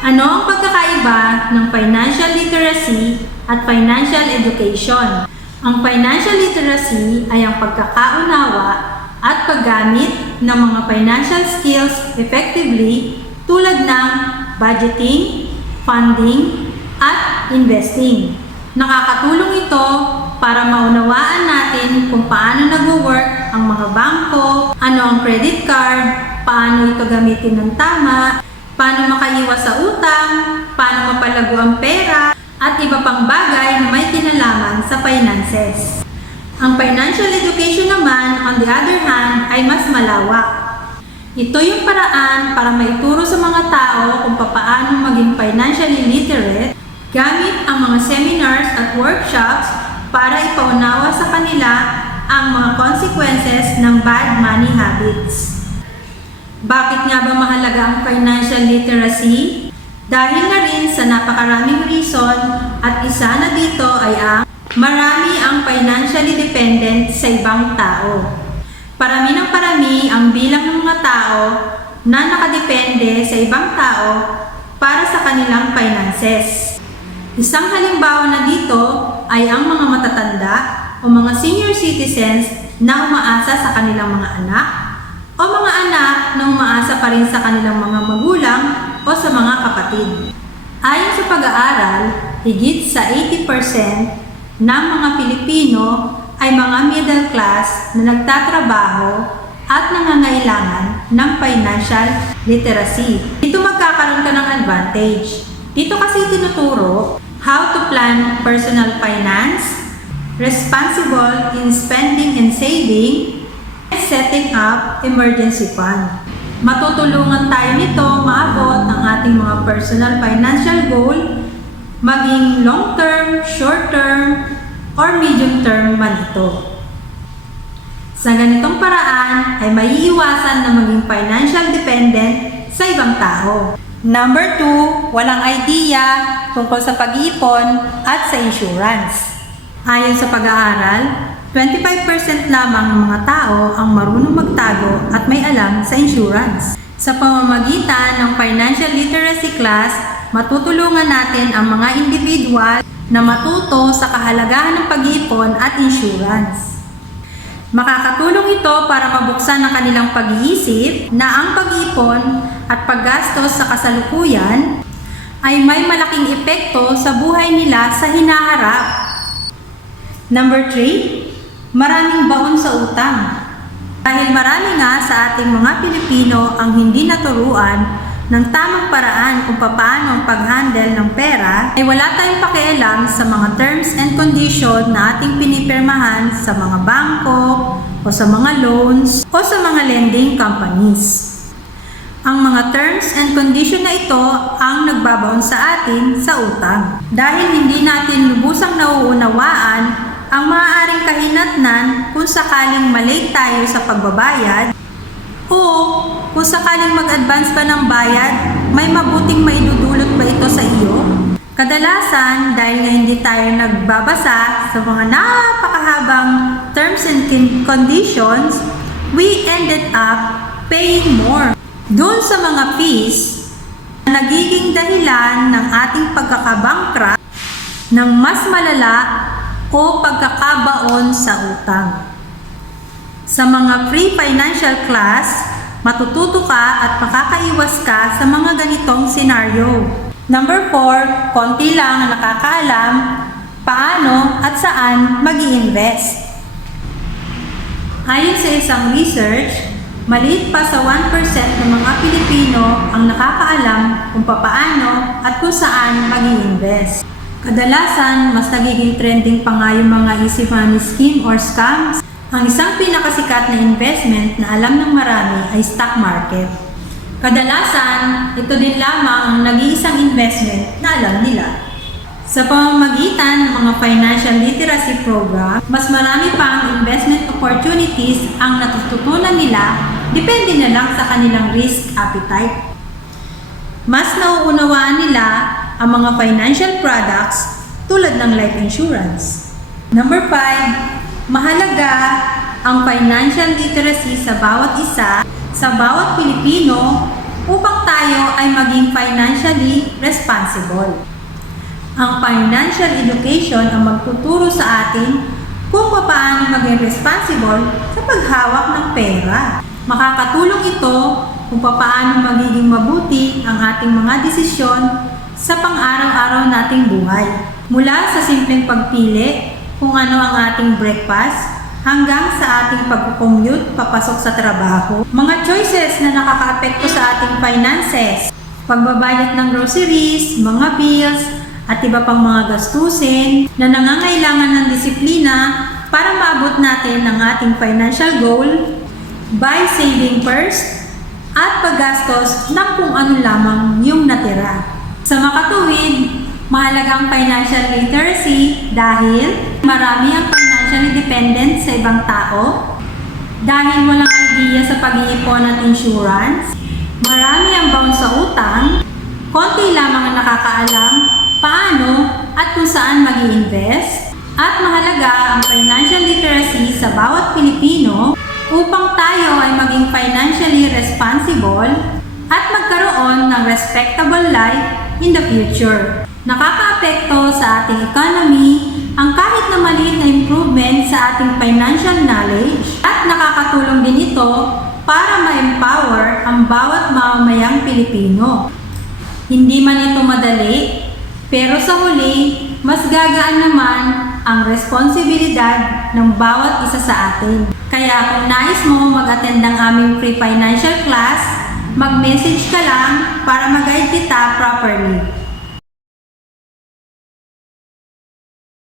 Ano ang pagkakaiba ng financial literacy at financial education? Ang financial literacy ay ang pagkakaunawa at paggamit ng mga financial skills effectively tulad ng budgeting, funding, at investing. Nakakatulong ito para maunawaan natin kung paano nag-work ang mga bangko, ano ang credit card, paano ito gamitin ng tama, paano makaiwas sa utang, paano mapalago ang pera, at iba pang bagay na may kinalaman sa finances. Ang financial education naman, on the other hand, ay mas malawak. Ito yung paraan para maituro sa mga tao kung paano maging financially literate gamit ang mga seminars at workshops para ipaunawa sa kanila ang mga consequences ng bad money habits. Bakit nga ba mahalaga ang financial literacy? Dahil na rin sa napakaraming reason at isa na dito ay ang marami ang financially dependent sa ibang tao. Parami ng parami ang bilang ng mga tao na nakadepende sa ibang tao para sa kanilang finances. Isang halimbawa na dito ay ang mga matatanda o mga senior citizens na umaasa sa kanilang mga anak o mga anak na umaasa pa rin sa kanilang mga magulang o sa mga kapatid. Ayon sa pag-aaral, higit sa 80% ng mga Pilipino ay mga middle class na nagtatrabaho at nangangailangan ng financial literacy. Dito magkakaroon ka ng advantage. Dito kasi tinuturo how to plan personal finance, responsible in spending and saving, setting up emergency fund. Matutulungan tayo nito maabot ang ating mga personal financial goal, maging long-term, short-term, or medium-term man ito. Sa ganitong paraan ay maiiwasan na maging financial dependent sa ibang tao. Number two, walang idea tungkol sa pag-iipon at sa insurance. Ayon sa pag-aaral, 25% lamang ng mga tao ang marunong magtago at may alam sa insurance. Sa pamamagitan ng financial literacy class, matutulungan natin ang mga individual na matuto sa kahalagahan ng pag-iipon at insurance. Makakatulong ito para mabuksan ang kanilang pag-iisip na ang pag-ipon at paggastos sa kasalukuyan ay may malaking epekto sa buhay nila sa hinaharap. Number 3, maraming baon sa utang. Dahil marami nga sa ating mga Pilipino ang hindi naturuan ng tamang paraan kung paano ang pag-handle ng pera, ay wala tayong pakialam sa mga terms and condition na ating pinipirmahan sa mga bangko o sa mga loans o sa mga lending companies. Ang mga terms and condition na ito ang nagbabaon sa atin sa utang. Dahil hindi natin lubusang nauunawaan ang maaaring kahinatnan kung sakaling malate tayo sa pagbabayad o kung sakaling mag-advance ka ng bayad, may mabuting maidudulot ba ito sa iyo? Kadalasan, dahil nga hindi tayo nagbabasa sa mga napakahabang terms and con- conditions, we ended up paying more. Doon sa mga fees, na nagiging dahilan ng ating pagkakabangkra ng mas malala o pagkakabaon sa utang. Sa mga free financial class, matututo ka at makakaiwas ka sa mga ganitong senaryo. Number 4, konti lang ang nakakaalam paano at saan mag invest Ayon sa isang research, maliit pa sa 1% ng mga Pilipino ang nakakaalam kung papaano at kung saan mag invest Kadalasan, mas nagiging trending pa nga yung mga easy money scheme or scams ang isang pinakasikat na investment na alam ng marami ay stock market. Kadalasan, ito din lamang ang nag-iisang investment na alam nila. Sa pamamagitan ng mga financial literacy program, mas marami pa ang investment opportunities ang natututunan nila depende na lang sa kanilang risk appetite. Mas nauunawaan nila ang mga financial products tulad ng life insurance. Number 5, Mahalaga ang financial literacy sa bawat isa, sa bawat Pilipino upang tayo ay maging financially responsible. Ang financial education ang magtuturo sa atin kung paano maging responsible sa paghawak ng pera. Makakatulong ito kung paano magiging mabuti ang ating mga desisyon sa pang-araw-araw nating buhay. Mula sa simpleng pagpili kung ano ang ating breakfast hanggang sa ating pag-commute papasok sa trabaho. Mga choices na nakakaapekto sa ating finances. Pagbabayad ng groceries, mga bills, at iba pang mga gastusin na nangangailangan ng disiplina para maabot natin ang ating financial goal by saving first at paggastos ng kung ano lamang yung natira. Sa makatuwid, mahalaga ang financial literacy dahil marami ang financially dependent sa ibang tao, dahil walang idea sa pag-iipon at insurance, marami ang bound sa utang, konti lamang ang nakakaalam paano at kung saan mag invest at mahalaga ang financial literacy sa bawat Pilipino upang tayo ay maging financially responsible at magkaroon ng respectable life in the future. Nakakaapekto sa ating economy ang kahit na maliit na improvement sa ating financial knowledge at nakakatulong din ito para ma-empower ang bawat mamamayang Pilipino. Hindi man ito madali, pero sa huli, mas gagaan naman ang responsibilidad ng bawat isa sa atin. Kaya kung nais mo mag-attend ng aming free financial class, mag-message ka lang para mag-guide kita properly.